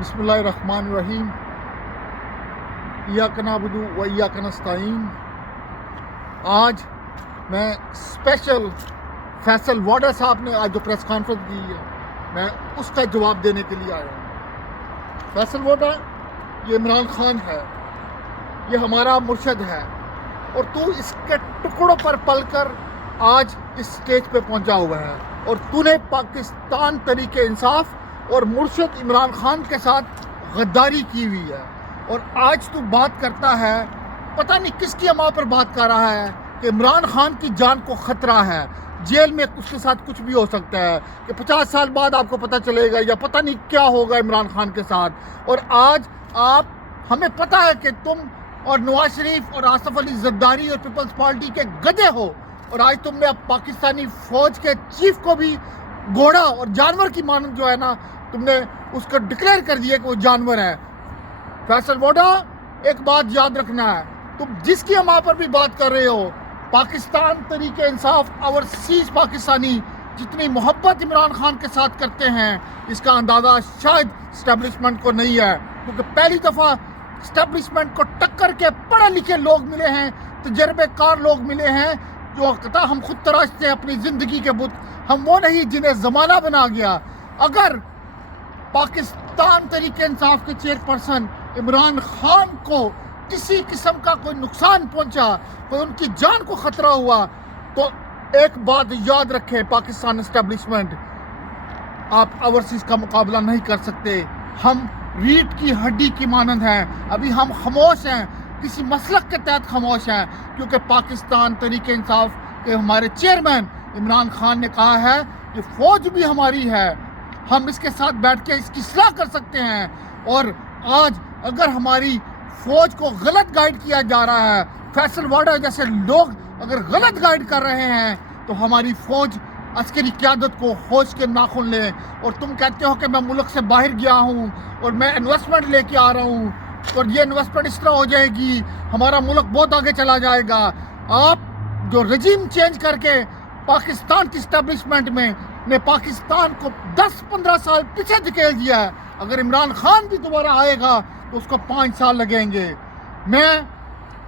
بسم اللہ الرحمن الرحیم ایاک نعبد و ایاک نستعین۔ آج میں اسپیشل فیصل واڈا صاحب نے آج جو پریس کانفرنس کی ہے، میں اس کا جواب دینے کے لیے آیا ہوں۔ فیصل واڈا یہ عمران خان ہے، یہ ہمارا مرشد ہے، اور تو اس کے ٹکڑوں پر پل کر آج اس سٹیج پہ پہنچا ہوا ہے، اور تو نے پاکستان تحریک انصاف اور مرشد عمران خان کے ساتھ غداری کی ہوئی ہے، اور آج تو بات کرتا ہے، پتہ نہیں کس کی اماں پر بات کر رہا ہے کہ عمران خان کی جان کو خطرہ ہے، جیل میں اس کے ساتھ کچھ بھی ہو سکتا ہے، کہ 50 سال بعد آپ کو پتہ چلے گا یا پتہ نہیں کیا ہوگا عمران خان کے ساتھ۔ اور آج ہمیں پتہ ہے کہ تم اور نواز شریف اور آصف علی زرداری اور پیپلز پارٹی کے گدھے ہو، اور آج تم نے اب پاکستانی فوج کے چیف کو بھی گھوڑا اور جانور کی مانند جو ہے نا، تم نے اس کو ڈکلیئر کر دیا کہ وہ جانور ہے۔ فیصل واڈا ایک بات یاد رکھنا ہے، تم جس کی اماں پر بھی بات کر رہے ہو، پاکستان تحریک انصاف اوورسیز پاکستانی جتنی محبت عمران خان کے ساتھ کرتے ہیں، اس کا اندازہ شاید اسٹیبلشمنٹ کو نہیں ہے، کیونکہ پہلی دفعہ اسٹیبلشمنٹ کو ٹکر کے پڑھے لکھے لوگ ملے ہیں، تجربے کار لوگ ملے ہیں، جو کہتا ہم خود تراشتے ہیں اپنی زندگی کے بت، ہم وہ نہیں جنہیں زمانہ بنا گیا۔ اگر پاکستان تحریک انصاف کے چیئرپرسن عمران خان کو کسی قسم کا کوئی نقصان پہنچا، کوئی ان کی جان کو خطرہ ہوا، تو ایک بات یاد رکھیں، پاکستان اسٹیبلشمنٹ، آپ اوورسیز کا مقابلہ نہیں کر سکتے۔ ہم ریٹ کی ہڈی کی مانند ہیں، ابھی ہم خاموش ہیں، کسی مسلک کے تحت خاموش ہیں، کیونکہ پاکستان تحریک انصاف کے ہمارے چیئرمین عمران خان نے کہا ہے کہ فوج بھی ہماری ہے، ہم اس کے ساتھ بیٹھ کے اس کی اصلاح کر سکتے ہیں۔ اور آج اگر ہماری فوج کو غلط گائیڈ کیا جا رہا ہے، فیصل واڈا جیسے لوگ اگر غلط گائیڈ کر رہے ہیں، تو ہماری فوج عسکری قیادت کو ہوش کے ناخن لے۔ اور تم کہتے ہو کہ میں ملک سے باہر گیا ہوں اور میں انویسٹمنٹ لے کے آ رہا ہوں، اور یہ انویسٹمنٹ اس طرح ہو جائے گی، ہمارا ملک بہت آگے چلا جائے گا۔ آپ جو رجیم چینج کر کے پاکستان کی اسٹیبلشمنٹ میں نے پاکستان کو 10-15 سال پیچھے دھکیل دیا ہے، اگر عمران خان بھی دوبارہ آئے گا تو اس کو 5 سال لگیں گے۔ میں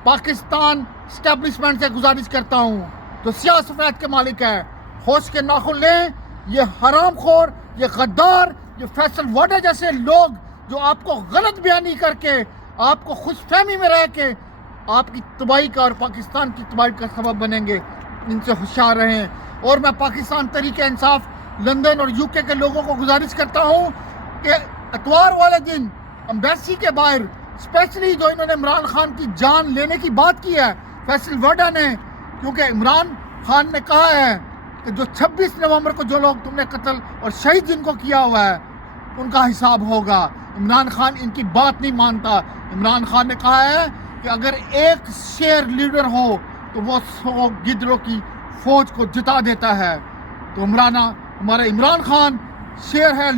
پاکستان اسٹیبلشمنٹ سے گزارش کرتا ہوں، جو سیاہ سفید کے مالک ہے، ہوش کے ناخن لیں۔ یہ حرام خور، یہ غدار، یہ فیصل واڈا جیسے لوگ جو آپ کو غلط بیانی کر کے، آپ کو خوش فہمی میں رہ کے آپ کی تباہی کا اور پاکستان کی تباہی کا سبب بنیں گے، ان سے ہوشیار رہیں۔ اور میں پاکستان تحریک انصاف لندن اور UK کے لوگوں کو گزارش کرتا ہوں کہ اتوار والے دن امبیسی کے باہر اسپیشلی جو انہوں نے عمران خان کی جان لینے کی بات کی ہے فیصل واڈا نے، کیونکہ عمران خان نے کہا ہے کہ جو 26 نومبر کو جو لوگ تم نے قتل اور شہید جن کو کیا ہوا ہے، ان کا حساب ہوگا۔ عمران خان ان کی بات نہیں مانتا۔ عمران خان نے کہا ہے کہ اگر ایک شیر لیڈر ہو تو وہ 100 گدڑوں کی فوج کو جتا دیتا ہے۔ تو ہمارا عمران خان شیر ہے،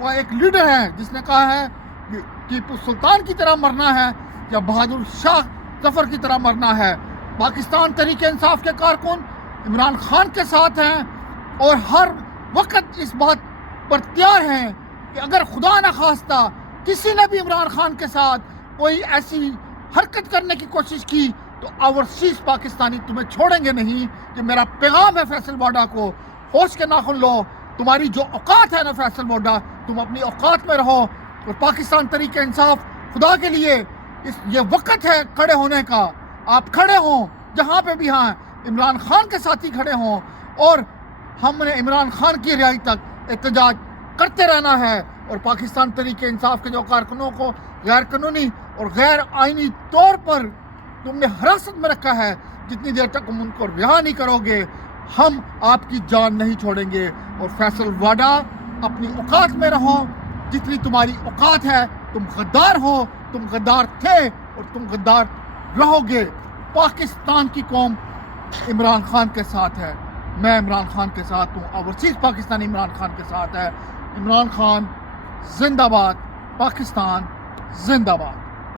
وہ ایک لیڈر ہے جس نے کہا ہے کہ ٹیپو سلطان کی طرح مرنا ہے یا بہادر شاہ ظفر کی طرح مرنا ہے۔ پاکستان تحریک انصاف کے کارکن عمران خان کے ساتھ ہیں، اور ہر وقت اس بات پر تیار ہیں کہ اگر خدا نخواستہ کسی نے بھی عمران خان کے ساتھ کوئی ایسی حرکت کرنے کی کوشش کی تو اوورسیز پاکستانی تمہیں چھوڑیں گے نہیں۔ یہ میرا پیغام ہے فیصل واڈا کو، ہوش کے ناخن لو، تمہاری جو اوقات ہے نا فیصل واڈا، تم اپنی اوقات میں رہو، اور پاکستان تحریک انصاف خدا کے لیے یہ وقت ہے کھڑے ہونے کا۔ آپ کھڑے ہوں جہاں پہ بھی ہیں، عمران خان کے ساتھ ہی کھڑے ہوں، اور ہم نے عمران خان کی رہائی تک احتجاج کرتے رہنا ہے۔ اور پاکستان تحریک انصاف کے جو کارکنوں کو غیر قانونی اور غیر آئینی طور پر تم نے حراست میں رکھا ہے، جتنی دیر تک ہم ان کو رہا نہیں کرو گے، ہم آپ کی جان نہیں چھوڑیں گے۔ اور فیصل واڈا اپنی اوقات میں رہو، جتنی تمہاری اوقات ہے، تم غدار ہو، تم غدار تھے اور تم غدار رہو گے۔ پاکستان کی قوم عمران خان کے ساتھ ہے، میں عمران خان کے ساتھ ہوں، اوورسیز پاکستانی عمران خان کے ساتھ ہے۔ عمران خان زندہ باد، پاکستان زندہ باد۔